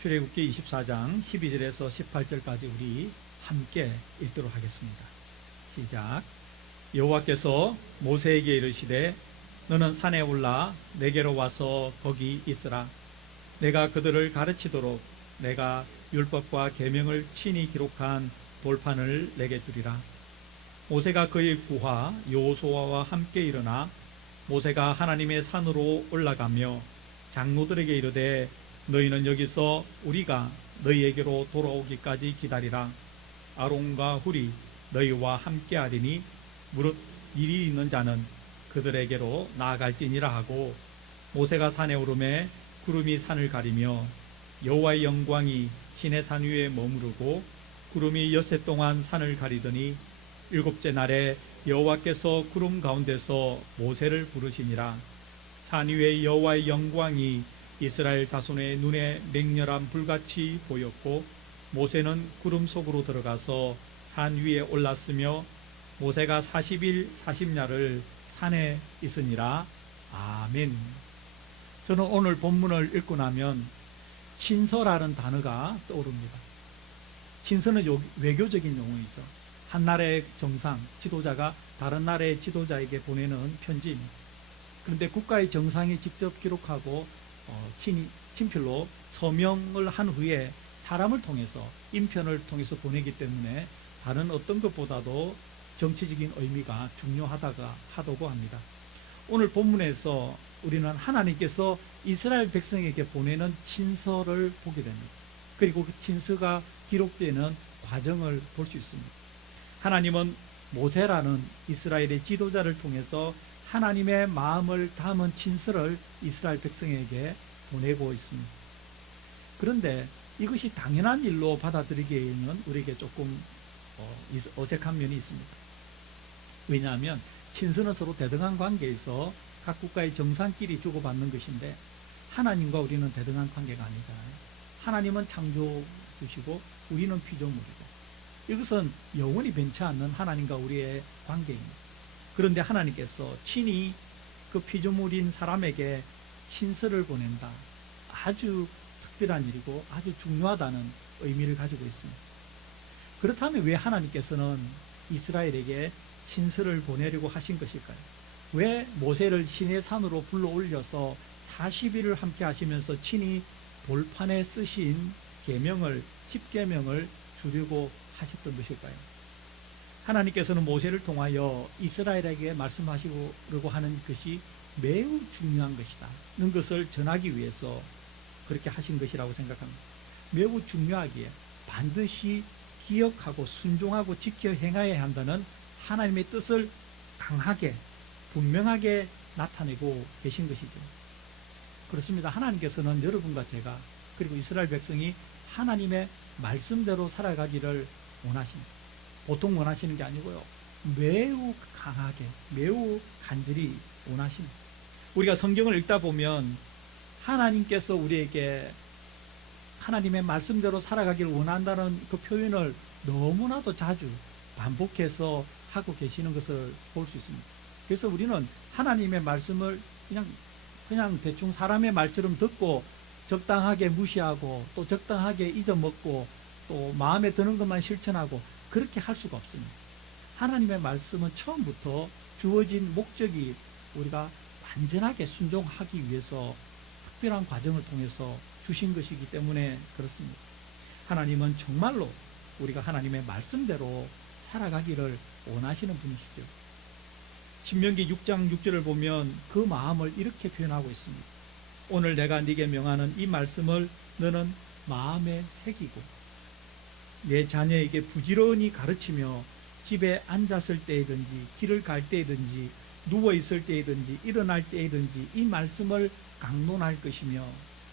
출애굽기 24장 12절에서 18절까지 우리 함께 읽도록 하겠습니다. 시작. 여호와께서 모세에게 이르시되 너는 산에 올라 내게로 와서 거기 있으라. 내가 그들을 가르치도록 내가 율법과 계명을 친히 기록한 돌판을 내게 주리라. 모세가 그의 부하 여호수아와 함께 일어나 모세가 하나님의 산으로 올라가며 장로들에게 이르되 너희는 여기서 우리가 너희에게로 돌아오기까지 기다리라. 아론과 훌이 너희와 함께 하리니 무릇 일이 있는 자는 그들에게로 나아갈지니라 하고, 모세가 산에 오르매 구름이 산을 가리며 여호와의 영광이 시내 산 위에 머무르고 구름이 엿새 동안 산을 가리더니 일곱째 날에 여호와께서 구름 가운데서 모세를 부르시니라. 산 위에 여호와의 영광이 이스라엘 자손의 눈에 맹렬한 불같이 보였고 모세는 구름 속으로 들어가서 산 위에 올랐으며 모세가 40일 40야를 산에 있으니라. 아멘. 저는 오늘 본문을 읽고 나면 친서라는 단어가 떠오릅니다. 친서는 외교적인 용어이죠. 한 나라의 정상, 지도자가 다른 나라의 지도자에게 보내는 편지입니다. 그런데 국가의 정상이 직접 기록하고 친필로 서명을 한 후에 사람을 통해서, 인편을 통해서 보내기 때문에 다른 어떤 것보다도 정치적인 의미가 중요하다고 합니다. 오늘 본문에서 우리는 하나님께서 이스라엘 백성에게 보내는 친서를 보게 됩니다. 그리고 그 친서가 기록되는 과정을 볼 수 있습니다. 하나님은 모세라는 이스라엘의 지도자를 통해서 하나님의 마음을 담은 친서를 이스라엘 백성에게 보내고 있습니다. 그런데 이것이 당연한 일로 받아들이기에는 우리에게 조금 어색한 면이 있습니다. 왜냐하면 친서는 서로 대등한 관계에서 각 국가의 정상끼리 주고받는 것인데 하나님과 우리는 대등한 관계가 아니잖아요. 하나님은 창조주시고 우리는 피조물이고, 이것은 영원히 변치 않는 하나님과 우리의 관계입니다. 그런데 하나님께서 친히 그 피조물인 사람에게 친서를 보낸다. 아주 특별한 일이고 아주 중요하다는 의미를 가지고 있습니다. 그렇다면 왜 하나님께서는 이스라엘에게 친서를 보내려고 하신 것일까요? 왜 모세를 시내 산으로 불러 올려서 40일을 함께 하시면서 친히 돌판에 쓰신 계명을, 10계명을 주려고 하셨던 것일까요? 하나님께서는 모세를 통하여 이스라엘에게 말씀하시려고 하는 것이 매우 중요한 것이다 는 것을 전하기 위해서 그렇게 하신 것이라고 생각합니다. 매우 중요하기에 반드시 기억하고 순종하고 지켜 행해야 한다는 하나님의 뜻을 강하게 분명하게 나타내고 계신 것이죠. 그렇습니다. 하나님께서는 여러분과 제가 그리고 이스라엘 백성이 하나님의 말씀대로 살아가기를 원하십니다. 보통 원하시는 게 아니고요, 매우 강하게, 매우 간절히 원하십니다. 우리가 성경을 읽다 보면 하나님께서 우리에게 하나님의 말씀대로 살아가기를 원한다는 그 표현을 너무나도 자주 반복해서 하고 계시는 것을 볼 수 있습니다. 그래서 우리는 하나님의 말씀을 그냥 대충 사람의 말처럼 듣고 적당하게 무시하고 또 적당하게 잊어먹고 또 마음에 드는 것만 실천하고 그렇게 할 수가 없습니다. 하나님의 말씀은 처음부터 주어진 목적이 우리가 완전하게 순종하기 위해서 특별한 과정을 통해서 주신 것이기 때문에 그렇습니다. 하나님은 정말로 우리가 하나님의 말씀대로 살아가기를 원하시는 분이시죠. 신명기 6장 6절을 보면 그 마음을 이렇게 표현하고 있습니다. 오늘 내가 네게 명하는 이 말씀을 너는 마음에 새기고 내 자녀에게 부지런히 가르치며 집에 앉았을 때이든지 길을 갈 때이든지 누워있을 때이든지 일어날 때이든지 이 말씀을 강론할 것이며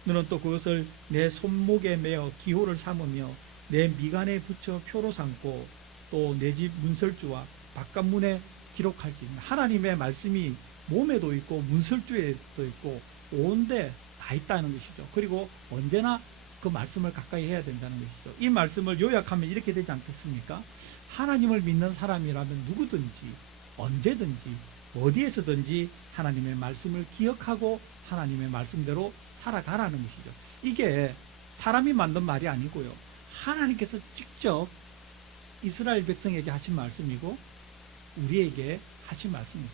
너는 또 그것을 내 손목에 매어 기호를 삼으며 내 미간에 붙여 표로 삼고 또 내 집 문설주와 바깥문에 기록할지니. 하나님의 말씀이 몸에도 있고 문설주에도 있고 온데 다 있다는 것이죠. 그리고 언제나 그 말씀을 가까이 해야 된다는 것이죠. 이 말씀을 요약하면 이렇게 되지 않겠습니까? 하나님을 믿는 사람이라면 누구든지 언제든지 어디에서든지 하나님의 말씀을 기억하고 하나님의 말씀대로 살아가라는 것이죠. 이게 사람이 만든 말이 아니고요. 하나님께서 직접 이스라엘 백성에게 하신 말씀이고 우리에게 하신 말씀입니다.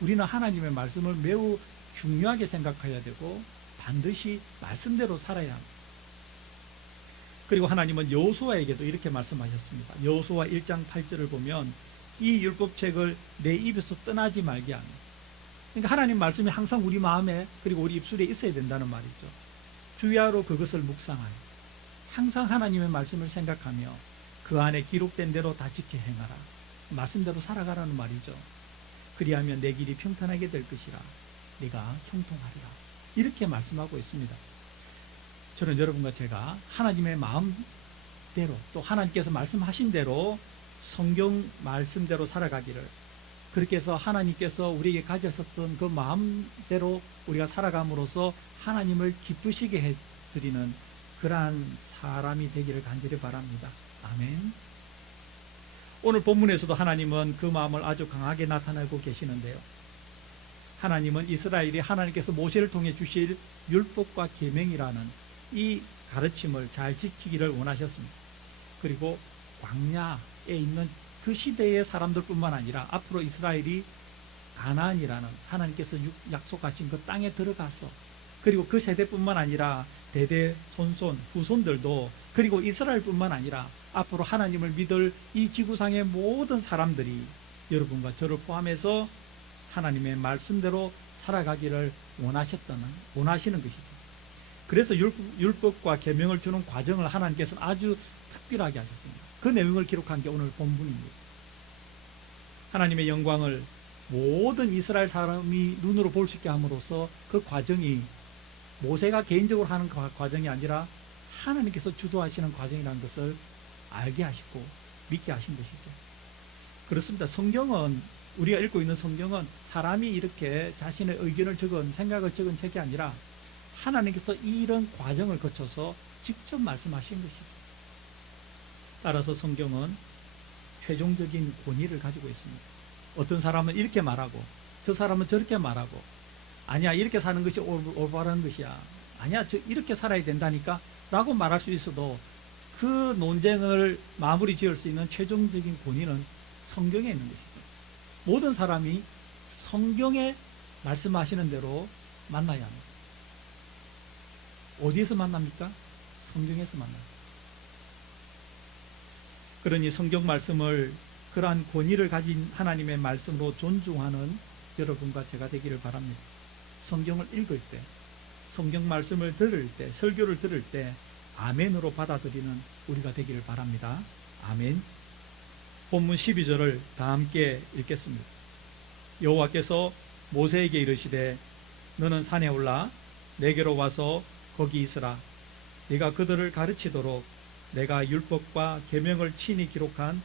우리는 하나님의 말씀을 매우 중요하게 생각해야 되고 반드시 말씀대로 살아야 합니다. 그리고 하나님은 여호수아에게도 이렇게 말씀하셨습니다. 여호수아 1장 8절을 보면 이 율법책을 내 입에서 떠나지 말게 하며, 그러니까 하나님 말씀이 항상 우리 마음에 그리고 우리 입술에 있어야 된다는 말이죠. 주야로 그것을 묵상하여 항상 하나님의 말씀을 생각하며 그 안에 기록된 대로 다 지켜 행하라. 말씀대로 살아가라는 말이죠. 그리하면 내 길이 평탄하게 될 것이라 네가 형통하리라. 이렇게 말씀하고 있습니다. 저는 여러분과 제가 하나님의 마음대로 또 하나님께서 말씀하신 대로 성경 말씀대로 살아가기를, 그렇게 해서 하나님께서 우리에게 가졌었던 그 마음대로 우리가 살아감으로써 하나님을 기쁘시게 해드리는 그러한 사람이 되기를 간절히 바랍니다. 아멘. 오늘 본문에서도 하나님은 그 마음을 아주 강하게 나타내고 계시는데요. 하나님은 이스라엘이 하나님께서 모세를 통해 주실 율법과 계명이라는 이 가르침을 잘 지키기를 원하셨습니다. 그리고 광야에 있는 그 시대의 사람들뿐만 아니라 앞으로 이스라엘이 가나안이라는 하나님께서 약속하신 그 땅에 들어가서, 그리고 그 세대뿐만 아니라 대대 손손 후손들도, 그리고 이스라엘뿐만 아니라 앞으로 하나님을 믿을 이 지구상의 모든 사람들이 여러분과 저를 포함해서 하나님의 말씀대로 살아가기를 원하시는 것이죠. 그래서 율법과 계명을 주는 과정을 하나님께서는 아주 특별하게 하셨습니다. 그 내용을 기록한 게 오늘 본문입니다. 하나님의 영광을 모든 이스라엘 사람이 눈으로 볼 수 있게 함으로써 그 과정이 모세가 개인적으로 하는 과정이 아니라 하나님께서 주도하시는 과정이라는 것을 알게 하시고 믿게 하신 것이죠. 그렇습니다. 성경은, 우리가 읽고 있는 성경은 사람이 이렇게 자신의 의견을 적은, 생각을 적은 책이 아니라 하나님께서 이런 과정을 거쳐서 직접 말씀하신 것이죠. 따라서 성경은 최종적인 권위를 가지고 있습니다. 어떤 사람은 이렇게 말하고 저 사람은 저렇게 말하고, 아니야 이렇게 사는 것이 올바른 것이야, 아니야 이렇게 살아야 된다니까 라고 말할 수 있어도 그 논쟁을 마무리 지을 수 있는 최종적인 권위는 성경에 있는 것이죠. 모든 사람이 성경에 말씀하시는 대로 만나야 합니다. 어디에서 만납니까? 성경에서 만납니다. 그러니 성경 말씀을 그러한 권위를 가진 하나님의 말씀으로 존중하는 여러분과 제가 되기를 바랍니다. 성경을 읽을 때, 성경 말씀을 들을 때, 설교를 들을 때 아멘으로 받아들이는 우리가 되기를 바랍니다. 아멘. 본문 12절을 다 함께 읽겠습니다. 여호와께서 모세에게 이르시되 너는 산에 올라 내게로 와서 거기 있으라. 네가 그들을 가르치도록 내가 율법과 계명을 친히 기록한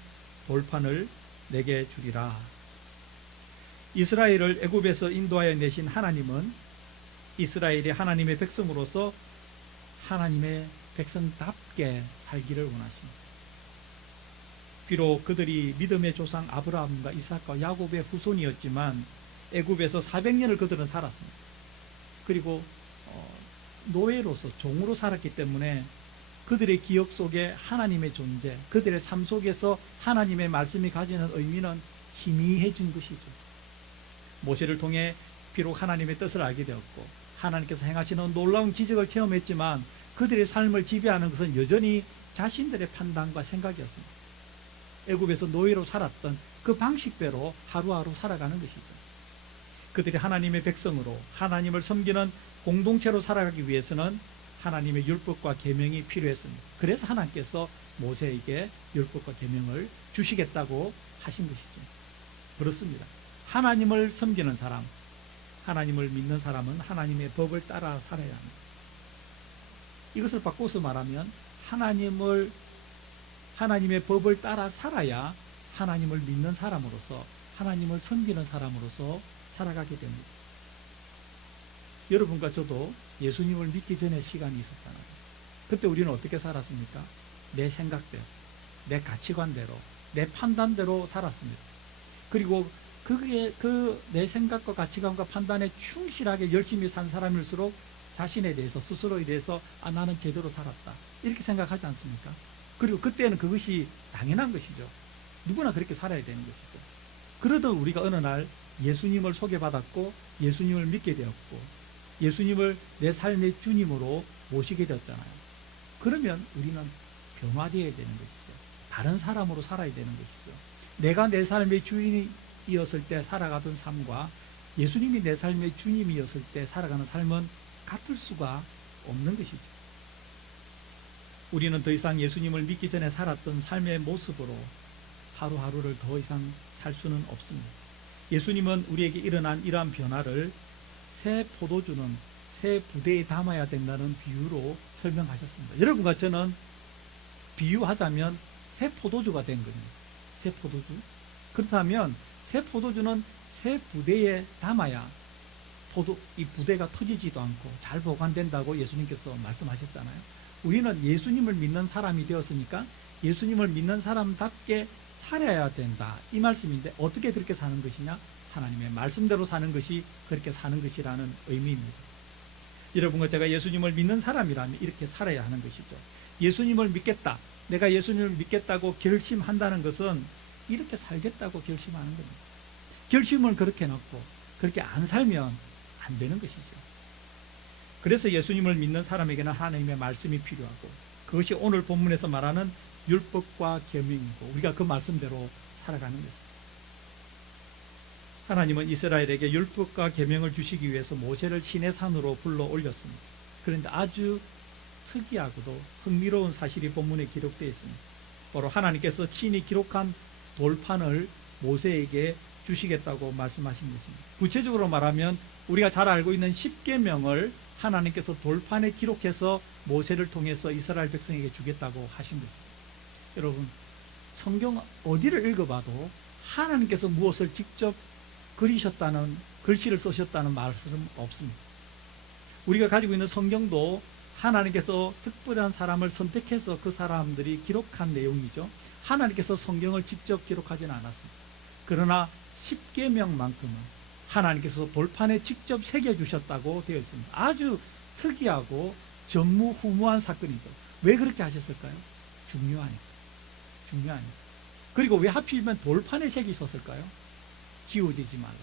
돌판을 내게 주리라. 이스라엘을 애굽에서 인도하여 내신 하나님은 이스라엘이 하나님의 백성으로서 하나님의 백성답게 살기를 원하십니다. 비록 그들이 믿음의 조상 아브라함과 이삭과 야곱의 후손이었지만 애굽에서 400년을 그들은 살았습니다. 그리고 노예로서 종으로 살았기 때문에 그들의 기억 속에 하나님의 존재, 그들의 삶 속에서 하나님의 말씀이 가지는 의미는 희미해진 것이죠. 모세를 통해 비록 하나님의 뜻을 알게 되었고 하나님께서 행하시는 놀라운 기적을 체험했지만 그들의 삶을 지배하는 것은 여전히 자신들의 판단과 생각이었습니다. 애굽에서 노예로 살았던 그 방식대로 하루하루 살아가는 것이죠. 그들이 하나님의 백성으로 하나님을 섬기는 공동체로 살아가기 위해서는 하나님의 율법과 계명이 필요했습니다. 그래서 하나님께서 모세에게 율법과 계명을 주시겠다고 하신 것이죠. 그렇습니다. 하나님을 섬기는 사람, 하나님을 믿는 사람은 하나님의 법을 따라 살아야 합니다. 이것을 바꿔서 말하면 하나님의 법을 따라 살아야 하나님을 믿는 사람으로서, 하나님을 섬기는 사람으로서 살아가게 됩니다. 여러분과 저도 예수님을 믿기 전에 시간이 있었잖아요. 그때 우리는 어떻게 살았습니까? 내 생각대로, 내 가치관대로, 내 판단대로 살았습니다. 그리고 그게 내 생각과 가치관과 판단에 충실하게 열심히 산 사람일수록 자신에 대해서, 스스로에 대해서 나는 제대로 살았다 이렇게 생각하지 않습니까? 그리고 그때는 그것이 당연한 것이죠. 누구나 그렇게 살아야 되는 것이죠. 그러던 우리가 어느 날 예수님을 소개받았고 예수님을 믿게 되었고 예수님을 내 삶의 주님으로 모시게 되었잖아요. 그러면 우리는 변화되어야 되는 것이죠. 다른 사람으로 살아야 되는 것이죠. 내가 내 삶의 주인이었을 때 살아가던 삶과 예수님이 내 삶의 주님이었을 때 살아가는 삶은 같을 수가 없는 것이죠. 우리는 더 이상 예수님을 믿기 전에 살았던 삶의 모습으로 하루하루를 더 이상 살 수는 없습니다. 예수님은 우리에게 일어난 이러한 변화를 새 포도주는 새 부대에 담아야 된다는 비유로 설명하셨습니다. 여러분과 저는 비유하자면 새 포도주가 된 겁니다. 새 포도주. 그렇다면 새 포도주는 새 부대에 담아야 이 부대가 터지지도 않고 잘 보관된다고 예수님께서 말씀하셨잖아요. 우리는 예수님을 믿는 사람이 되었으니까 예수님을 믿는 사람답게 살아야 된다 이 말씀인데, 어떻게 그렇게 사는 것이냐? 하나님의 말씀대로 사는 것이 그렇게 사는 것이라는 의미입니다. 여러분과 제가 예수님을 믿는 사람이라면 이렇게 살아야 하는 것이죠. 예수님을 믿겠다, 내가 예수님을 믿겠다고 결심한다는 것은 이렇게 살겠다고 결심하는 겁니다. 결심을 그렇게 놓고 그렇게 안 살면 안 되는 것이죠. 그래서 예수님을 믿는 사람에게는 하나님의 말씀이 필요하고, 그것이 오늘 본문에서 말하는 율법과 계명이고 우리가 그 말씀대로 살아가는 것입니다. 하나님은 이스라엘에게 율법과 계명을 주시기 위해서 모세를 시내산으로 불러 올렸습니다. 그런데 아주 특이하고도 흥미로운 사실이 본문에 기록되어 있습니다. 바로 하나님께서 친히 기록한 돌판을 모세에게 주시겠다고 말씀하신 것입니다. 구체적으로 말하면 우리가 잘 알고 있는 십계명을 하나님께서 돌판에 기록해서 모세를 통해서 이스라엘 백성에게 주겠다고 하신 것입니다. 여러분, 성경 어디를 읽어봐도 하나님께서 무엇을 직접 그리셨다는, 글씨를 쓰셨다는 말씀은 없습니다. 우리가 가지고 있는 성경도 하나님께서 특별한 사람을 선택해서 그 사람들이 기록한 내용이죠. 하나님께서 성경을 직접 기록하지는 않았습니다. 그러나 십계명만큼은 하나님께서 돌판에 직접 새겨주셨다고 되어 있습니다. 아주 특이하고 전무후무한 사건이죠. 왜 그렇게 하셨을까요? 중요하니까. 그리고 왜 하필이면 돌판에 새기셨을까요? 지워지지 말라.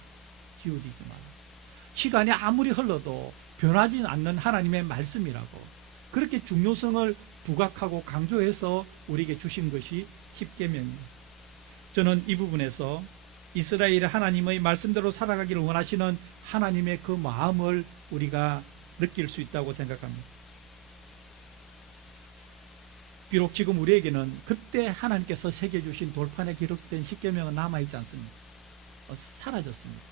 시간이 아무리 흘러도 변하지 않는 하나님의 말씀이라고 그렇게 중요성을 부각하고 강조해서 우리에게 주신 것이 십계명입니다. 저는 이 부분에서 이스라엘의 하나님의 말씀대로 살아가기를 원하시는 하나님의 그 마음을 우리가 느낄 수 있다고 생각합니다. 비록 지금 우리에게는 그때 하나님께서 새겨주신 돌판에 기록된 십계명은 남아있지 않습니다. 사라졌습니다.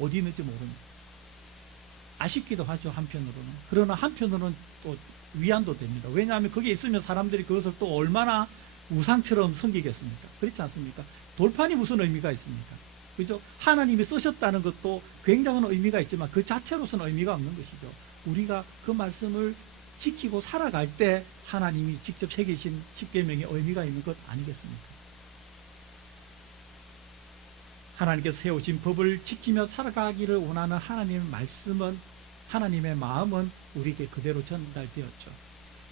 어디 있는지 모릅니다. 아쉽기도 하죠, 한편으로는. 그러나 한편으로는 또 위안도 됩니다. 왜냐하면 거기에 있으면 사람들이 그것을 또 얼마나 우상처럼 섬기겠습니까? 그렇지 않습니까? 돌판이 무슨 의미가 있습니까? 그죠? 하나님이 쓰셨다는 것도 굉장한 의미가 있지만 그 자체로서는 의미가 없는 것이죠. 우리가 그 말씀을 지키고 살아갈 때 하나님이 직접 새기신 십계명의 의미가 있는 것 아니겠습니까? 하나님께서 세우신 법을 지키며 살아가기를 원하는 하나님의 말씀은, 하나님의 마음은 우리에게 그대로 전달되었죠.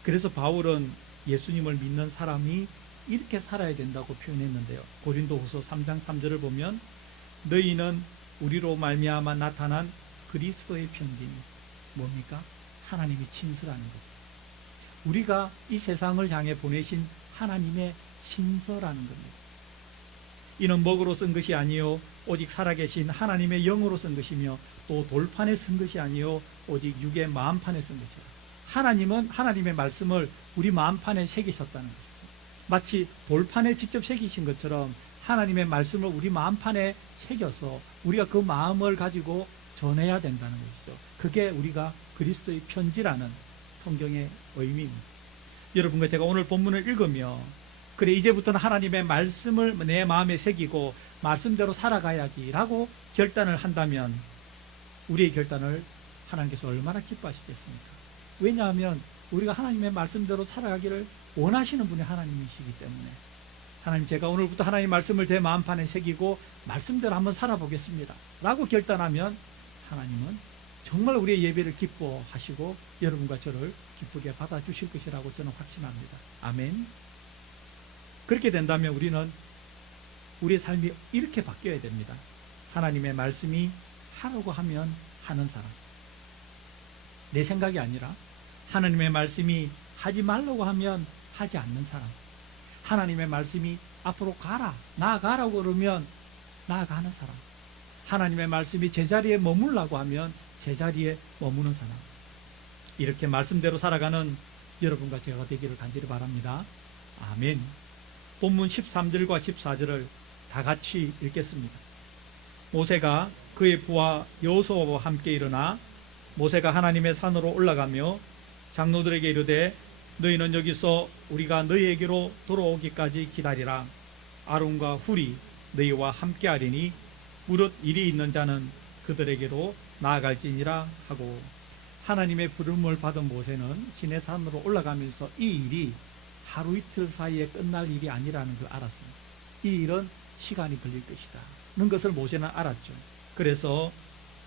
그래서 바울은 예수님을 믿는 사람이 이렇게 살아야 된다고 표현했는데요. 고린도후서 3장 3절을 보면 너희는 우리로 말미암아 나타난 그리스도의 편지니 뭡니까? 하나님이 친서라는 것. 우리가 이 세상을 향해 보내신 하나님의 신서라는 겁니다. 이는 먹으로 쓴 것이 아니요 오직 살아계신 하나님의 영으로 쓴 것이며 또 돌판에 쓴 것이 아니요 오직 육의 마음판에 쓴 것이라. 하나님은 하나님의 말씀을 우리 마음판에 새기셨다는 것입니다. 마치 돌판에 직접 새기신 것처럼 하나님의 말씀을 우리 마음판에 새겨서 우리가 그 마음을 가지고 전해야 된다는 것이죠. 그게 우리가 그리스도의 편지라는 성경의 의미입니다. 여러분과 제가 오늘 본문을 읽으며 그래 이제부터는 하나님의 말씀을 내 마음에 새기고 말씀대로 살아가야지라고 결단을 한다면 우리의 결단을 하나님께서 얼마나 기뻐하시겠습니까? 왜냐하면 우리가 하나님의 말씀대로 살아가기를 원하시는 분이 하나님이시기 때문에, 하나님, 제가 오늘부터 하나님의 말씀을 제 마음판에 새기고 말씀대로 한번 살아보겠습니다 라고 결단하면 하나님은 정말 우리의 예배를 기뻐하시고 여러분과 저를 기쁘게 받아주실 것이라고 저는 확신합니다. 아멘. 그렇게 된다면 우리는 우리의 삶이 이렇게 바뀌어야 됩니다. 하나님의 말씀이 하라고 하면 하는 사람, 내 생각이 아니라 하나님의 말씀이 하지 말라고 하면 하지 않는 사람, 하나님의 말씀이 앞으로 가라, 나아가라고 그러면 나아가는 사람, 하나님의 말씀이 제자리에 머물라고 하면 제자리에 머무는 사람, 이렇게 말씀대로 살아가는 여러분과 제가 되기를 간절히 바랍니다. 아멘. 본문 13절과 14절을 다 같이 읽겠습니다. 모세가 그의 부하 여호수아와 함께 일어나 모세가 하나님의 산으로 올라가며 장로들에게 이르되 너희는 여기서 우리가 너희에게로 돌아오기까지 기다리라. 아론과 훌이 너희와 함께 하리니 무릇 일이 있는 자는 그들에게로 나아갈지니라 하고, 하나님의 부름을 받은 모세는 시내산으로 올라가면서 이 일이 하루 이틀 사이에 끝날 일이 아니라는 걸 알았습니다. 이 일은 시간이 걸릴 것이다 는 것을 모세는 알았죠. 그래서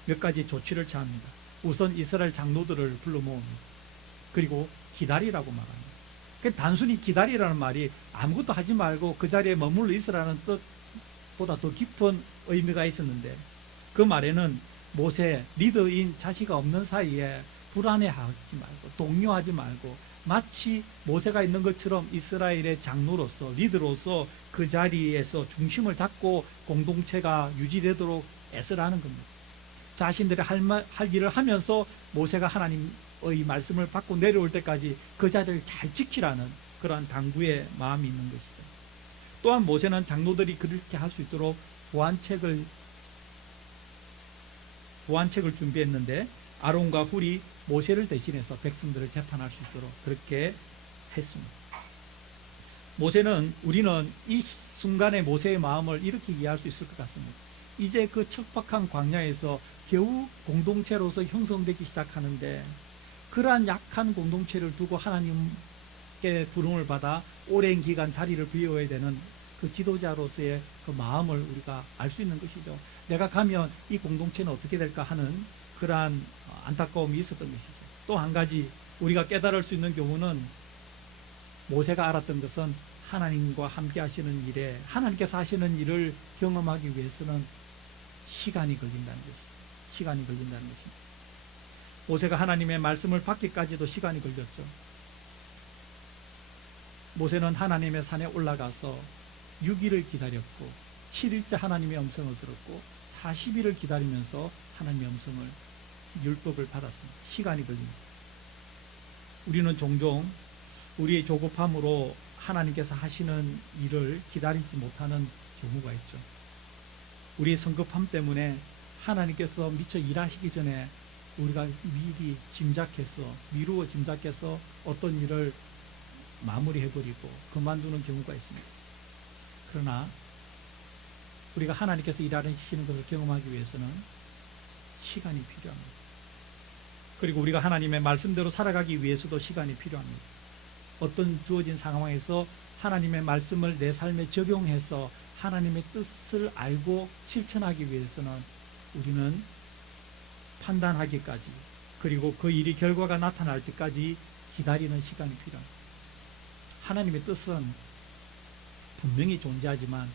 몇 가지 조치를 취합니다. 우선 이스라엘 장로들을 불러 모읍니다. 그리고 기다리라고 말합니다. 단순히 기다리라는 말이 아무것도 하지 말고 그 자리에 머물러 있으라는 뜻보다 더 깊은 의미가 있었는데, 그 말에는 모세 리더인 자식이 없는 사이에 불안해하지 말고 동요하지 말고 마치 모세가 있는 것처럼 이스라엘의 장로로서 리더로서 그 자리에서 중심을 잡고 공동체가 유지되도록 애쓰라는 겁니다. 자신들이 할 일을 하면서 모세가 하나님의 말씀을 받고 내려올 때까지 그 자리를 잘 지키라는 그러한 당부의 마음이 있는 것이죠. 또한 모세는 장로들이 그렇게 할 수 있도록 보안책을 준비했는데, 아론과 훌이 모세를 대신해서 백성들을 재판할 수 있도록 그렇게 했습니다. 우리는 이 순간의 모세의 마음을 이렇게 이해할 수 있을 것 같습니다. 이제 그 척박한 광야에서 겨우 공동체로서 형성되기 시작하는데, 그러한 약한 공동체를 두고 하나님께 부름을 받아 오랜 기간 자리를 비워야 되는 그 지도자로서의 그 마음을 우리가 알 수 있는 것이죠. 내가 가면 이 공동체는 어떻게 될까 하는 그러한 안타까움이 있었던 것이죠. 또 한 가지 우리가 깨달을 수 있는 경우는, 모세가 알았던 것은 하나님과 함께 하시는 일에, 하나님께서 하시는 일을 경험하기 위해서는 시간이 걸린다는 것입니다. 모세가 하나님의 말씀을 받기까지도 시간이 걸렸죠. 모세는 하나님의 산에 올라가서 6일을 기다렸고 7일째 하나님의 음성을 들었고 40일을 기다리면서 하나님의 음성을, 율법을 받았습니다. 시간이 걸립니다. 우리는 종종 우리의 조급함으로 하나님께서 하시는 일을 기다리지 못하는 경우가 있죠. 우리의 성급함 때문에 하나님께서 미처 일하시기 전에 우리가 미루어 짐작해서 어떤 일을 마무리해버리고 그만두는 경우가 있습니다. 그러나 우리가 하나님께서 일하시는 것을 경험하기 위해서는 시간이 필요합니다. 그리고 우리가 하나님의 말씀대로 살아가기 위해서도 시간이 필요합니다. 어떤 주어진 상황에서 하나님의 말씀을 내 삶에 적용해서 하나님의 뜻을 알고 실천하기 위해서는 우리는 판단하기까지, 그리고 그 일이 결과가 나타날 때까지 기다리는 시간이 필요합니다. 하나님의 뜻은 분명히 존재하지만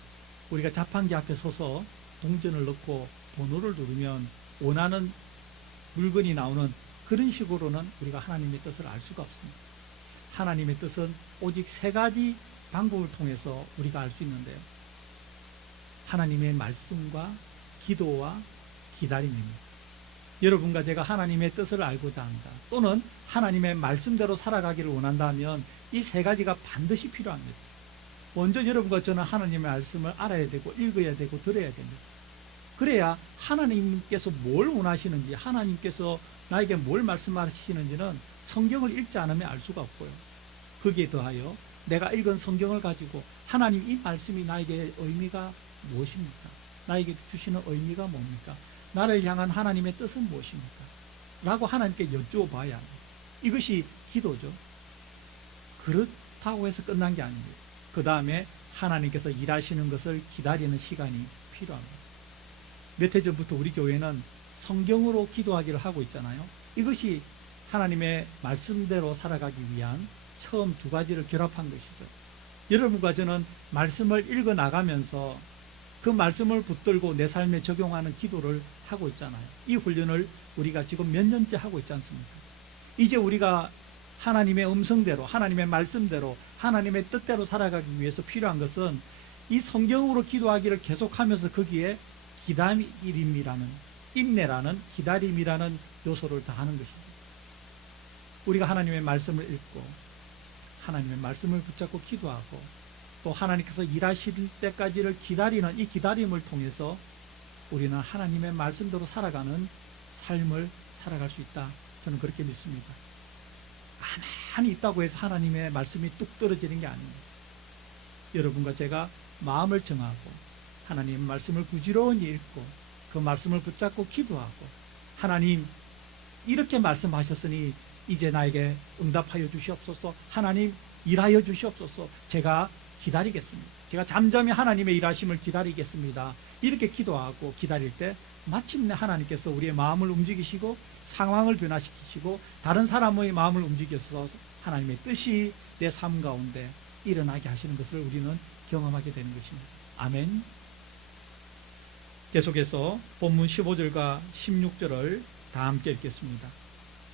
우리가 자판기 앞에 서서 동전을 넣고 번호를 누르면 원하는 물건이 나오는 그런 식으로는 우리가 하나님의 뜻을 알 수가 없습니다. 하나님의 뜻은 오직 3가지 방법을 통해서 우리가 알 수 있는데요. 하나님의 말씀과 기도와 기다림입니다. 여러분과 제가 하나님의 뜻을 알고자 한다, 또는 하나님의 말씀대로 살아가기를 원한다면 이 3가지가 반드시 필요합니다. 먼저 여러분과 저는 하나님의 말씀을 알아야 되고 읽어야 되고 들어야 됩니다. 그래야 하나님께서 뭘 원하시는지, 하나님께서 나에게 뭘 말씀하시는지는 성경을 읽지 않으면 알 수가 없고요. 거기에 더하여 내가 읽은 성경을 가지고 하나님 이 말씀이 나에게 의미가 무엇입니까? 나에게 주시는 의미가 뭡니까? 나를 향한 하나님의 뜻은 무엇입니까? 라고 하나님께 여쭈어봐야 합니다. 이것이 기도죠. 그렇다고 해서 끝난 게 아닙니다. 그 다음에 하나님께서 일하시는 것을 기다리는 시간이 필요합니다. 몇 해 전부터 우리 교회는 성경으로 기도하기를 하고 있잖아요. 이것이 하나님의 말씀대로 살아가기 위한 처음 두 가지를 결합한 것이죠. 여러분과 저는 말씀을 읽어 나가면서 그 말씀을 붙들고 내 삶에 적용하는 기도를 하고 있잖아요. 이 훈련을 우리가 지금 몇 년째 하고 있지 않습니까? 이제 우리가 하나님의 음성대로, 하나님의 말씀대로, 하나님의 뜻대로 살아가기 위해서 필요한 것은 이 성경으로 기도하기를 계속하면서 거기에 기다림이라는, 인내라는, 기다림이라는 요소를 더하는 것입니다. 우리가 하나님의 말씀을 읽고 하나님의 말씀을 붙잡고 기도하고 또 하나님께서 일하실 때까지를 기다리는 이 기다림을 통해서 우리는 하나님의 말씀대로 살아가는 삶을 살아갈 수 있다. 저는 그렇게 믿습니다. 가만히 있다고 해서 하나님의 말씀이 뚝 떨어지는 게 아닙니다. 여러분과 제가 마음을 정하고 하나님의 말씀을 부지런히 읽고 그 말씀을 붙잡고 기도하고 하나님 이렇게 말씀하셨으니 이제 나에게 응답하여 주시옵소서. 하나님 일하여 주시옵소서. 제가 기다리겠습니다. 제가 잠잠히 하나님의 일하심을 기다리겠습니다. 이렇게 기도하고 기다릴 때 마침내 하나님께서 우리의 마음을 움직이시고 상황을 변화시키시고 다른 사람의 마음을 움직여서 하나님의 뜻이 내 삶 가운데 일어나게 하시는 것을 우리는 경험하게 되는 것입니다. 아멘. 계속해서 본문 15절과 16절을 다 함께 읽겠습니다.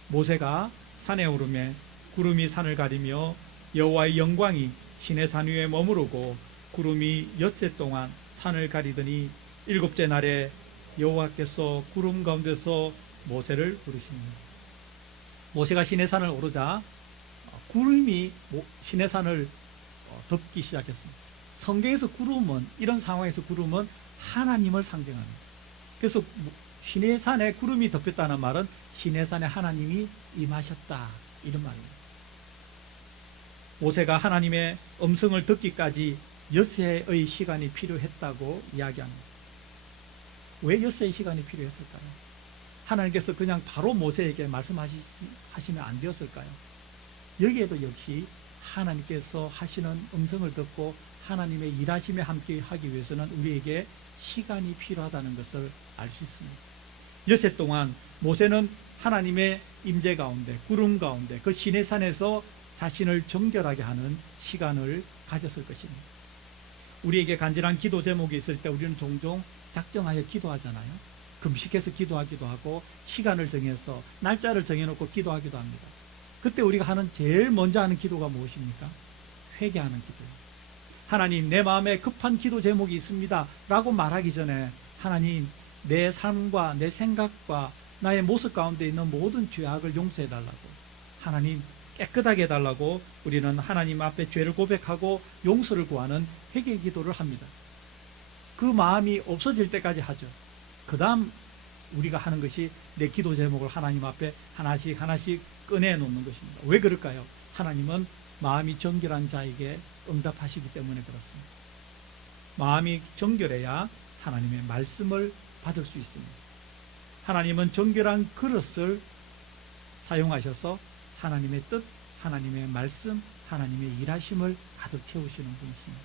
모세가 산에 오르매 구름이 산을 가리며 여호와의 영광이 시내 산 위에 머무르고 구름이 엿새 동안 산을 가리더니 일곱째 날에 여호와께서 구름 가운데서 모세를 부르십니다. 모세가 시내산을 오르자 구름이 시내산을 덮기 시작했습니다. 성경에서 구름은, 이런 상황에서 구름은 하나님을 상징합니다. 그래서 시내산에 구름이 덮였다는 말은 시내산에 하나님이 임하셨다, 이런 말입니다. 모세가 하나님의 음성을 듣기까지 엿새의 시간이 필요했다고 이야기합니다. 왜 엿새의 시간이 필요했을까요? 하나님께서 그냥 바로 모세에게 말씀하시면 안 되었을까요? 여기에도 역시 하나님께서 하시는 음성을 듣고 하나님의 일하심에 함께 하기 위해서는 우리에게 시간이 필요하다는 것을 알 수 있습니다. 엿새 동안 모세는 하나님의 임재 가운데, 구름 가운데, 그 시내산에서 자신을 정결하게 하는 시간을 가졌을 것입니다. 우리에게 간절한 기도 제목이 있을 때 우리는 종종 작정하여 기도하잖아요. 금식해서 기도하기도 하고 시간을 정해서 날짜를 정해놓고 기도하기도 합니다. 그때 우리가 하는 제일 먼저 하는 기도가 무엇입니까? 회개하는 기도입니다. 하나님, 내 마음에 급한 기도 제목이 있습니다 라고 말하기 전에 하나님, 내 삶과 내 생각과 나의 모습 가운데 있는 모든 죄악을 용서해달라고, 하나님 깨끗하게 해달라고 우리는 하나님 앞에 죄를 고백하고 용서를 구하는 회개 기도를 합니다. 그 마음이 없어질 때까지 하죠. 그 다음 우리가 하는 것이 내 기도 제목을 하나님 앞에 하나씩 하나씩 꺼내놓는 것입니다. 왜 그럴까요? 하나님은 마음이 정결한 자에게 응답하시기 때문에 그렇습니다. 마음이 정결해야 하나님의 말씀을 받을 수 있습니다. 하나님은 정결한 그릇을 사용하셔서 하나님의 뜻, 하나님의 말씀, 하나님의 일하심을 가득 채우시는 분이십니다.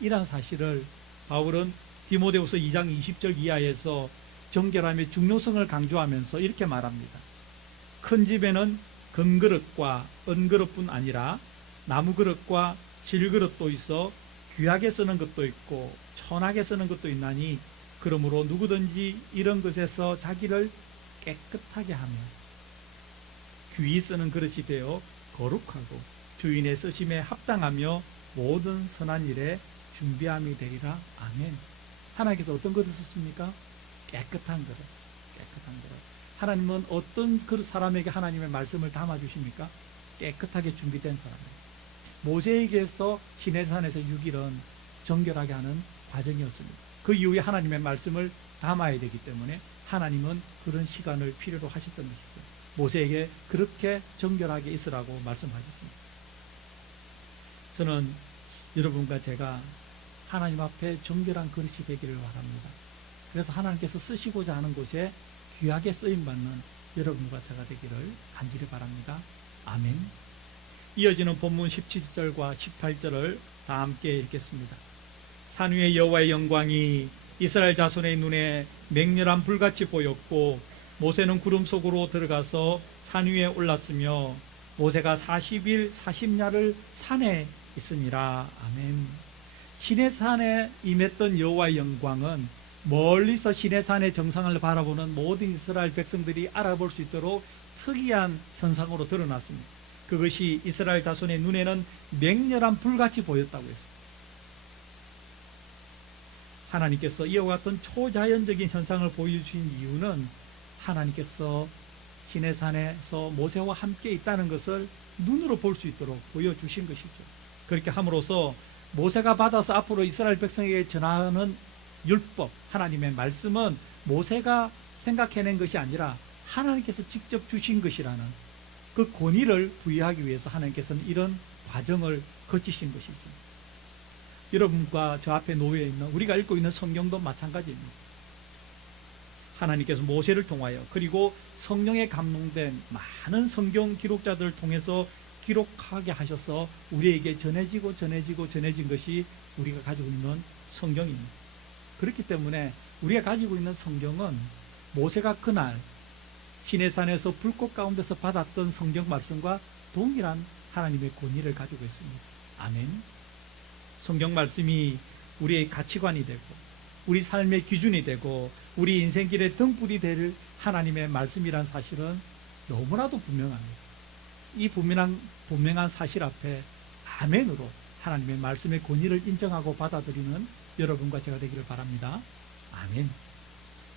이러한 사실을 바울은 디모데후서 2장 20절 이하에서 정결함의 중요성을 강조하면서 이렇게 말합니다. 큰 집에는 금그릇과 은그릇뿐 아니라 나무그릇과 질그릇도 있어 귀하게 쓰는 것도 있고 천하게 쓰는 것도 있나니 그러므로 누구든지 이런 것에서 자기를 깨끗하게 하며 귀히 쓰는 그릇이 되어 거룩하고 주인의 쓰심에 합당하며 모든 선한 일에 준비함이 되리라. 아멘. 하나님께서 어떤 그릇을 썼습니까? 깨끗한 그릇. 깨끗한 그릇. 하나님은 어떤 그 사람에게 하나님의 말씀을 담아주십니까? 깨끗하게 준비된 사람입니다. 모세에게서 시내산에서 6일은 정결하게 하는 과정이었습니다. 그 이후에 하나님의 말씀을 담아야 되기 때문에 하나님은 그런 시간을 필요로 하셨던 것이죠. 모세에게 그렇게 정결하게 있으라고 말씀하셨습니다. 저는 여러분과 제가 하나님 앞에 정결한 그릇이 되기를 바랍니다. 그래서 하나님께서 쓰시고자 하는 곳에 귀하게 쓰임받는 여러분과 제가 되기를 간절히 바랍니다. 아멘. 이어지는 본문 17절과 18절을 다 함께 읽겠습니다. 산 위에 여호와의 영광이 이스라엘 자손의 눈에 맹렬한 불같이 보였고 모세는 구름 속으로 들어가서 산 위에 올랐으며 모세가 40일 40야를 산에 있으니라. 아멘. 시내산에 임했던 여호와의 영광은 멀리서 시내산의 정상을 바라보는 모든 이스라엘 백성들이 알아볼 수 있도록 특이한 현상으로 드러났습니다. 그것이 이스라엘 자손의 눈에는 맹렬한 불같이 보였다고 했습니다. 하나님께서 이와 같은 초자연적인 현상을 보여주신 이유는 하나님께서 시내산에서 모세와 함께 있다는 것을 눈으로 볼 수 있도록 보여주신 것이죠. 그렇게 함으로써 모세가 받아서 앞으로 이스라엘 백성에게 전하는 율법, 하나님의 말씀은 모세가 생각해낸 것이 아니라 하나님께서 직접 주신 것이라는 그 권위를 부여하기 위해서 하나님께서는 이런 과정을 거치신 것이죠. 여러분과 저 앞에 놓여 있는 우리가 읽고 있는 성경도 마찬가지입니다. 하나님께서 모세를 통하여 그리고 성령에 감동된 많은 성경 기록자들을 통해서 기록하게 하셔서 우리에게 전해진 것이 우리가 가지고 있는 성경입니다. 그렇기 때문에 우리가 가지고 있는 성경은 모세가 그날 시내산에서 불꽃 가운데서 받았던 성경 말씀과 동일한 하나님의 권위를 가지고 있습니다. 아멘. 성경 말씀이 우리의 가치관이 되고 우리 삶의 기준이 되고 우리 인생길의 등불이 될 하나님의 말씀이란 사실은 너무나도 분명합니다. 이 분명한 사실 앞에 아멘으로 하나님의 말씀의 권위를 인정하고 받아들이는 여러분과 제가 되기를 바랍니다. 아멘.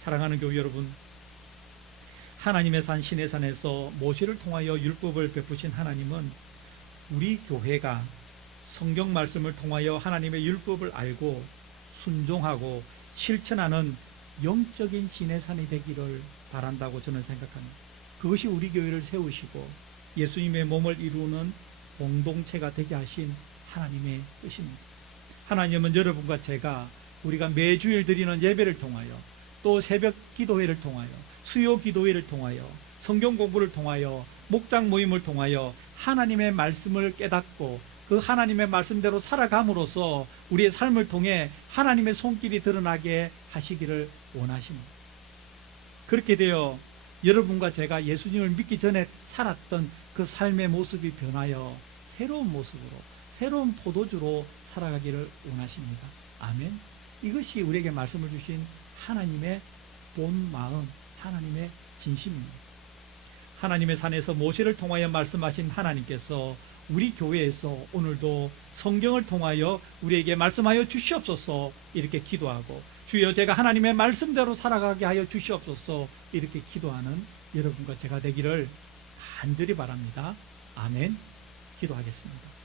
사랑하는 교회 여러분, 하나님의 산 시내산에서 모세를 통하여 율법을 베푸신 하나님은 우리 교회가 성경 말씀을 통하여 하나님의 율법을 알고 순종하고 실천하는 영적인 시내산이 되기를 바란다고 저는 생각합니다. 그것이 우리 교회를 세우시고 예수님의 몸을 이루는 공동체가 되게 하신 하나님의 뜻입니다. 하나님은 여러분과 제가 우리가 매주일 드리는 예배를 통하여 또 새벽 기도회를 통하여 수요 기도회를 통하여 성경 공부를 통하여 목장 모임을 통하여 하나님의 말씀을 깨닫고 그 하나님의 말씀대로 살아감으로써 우리의 삶을 통해 하나님의 손길이 드러나게 하시기를 원하십니다. 그렇게 되어 여러분과 제가 예수님을 믿기 전에 살았던 그 삶의 모습이 변하여 새로운 모습으로 새로운 포도주로 살아가기를 원하십니다. 아멘. 이것이 우리에게 말씀을 주신 하나님의 본 마음, 하나님의 진심입니다. 하나님의 산에서 모세를 통하여 말씀하신 하나님께서 우리 교회에서 오늘도 성경을 통하여 우리에게 말씀하여 주시옵소서 이렇게 기도하고, 주여 제가 하나님의 말씀대로 살아가게 하여 주시옵소서 이렇게 기도하는 여러분과 제가 되기를 간절히 바랍니다. 아멘. 기도하겠습니다.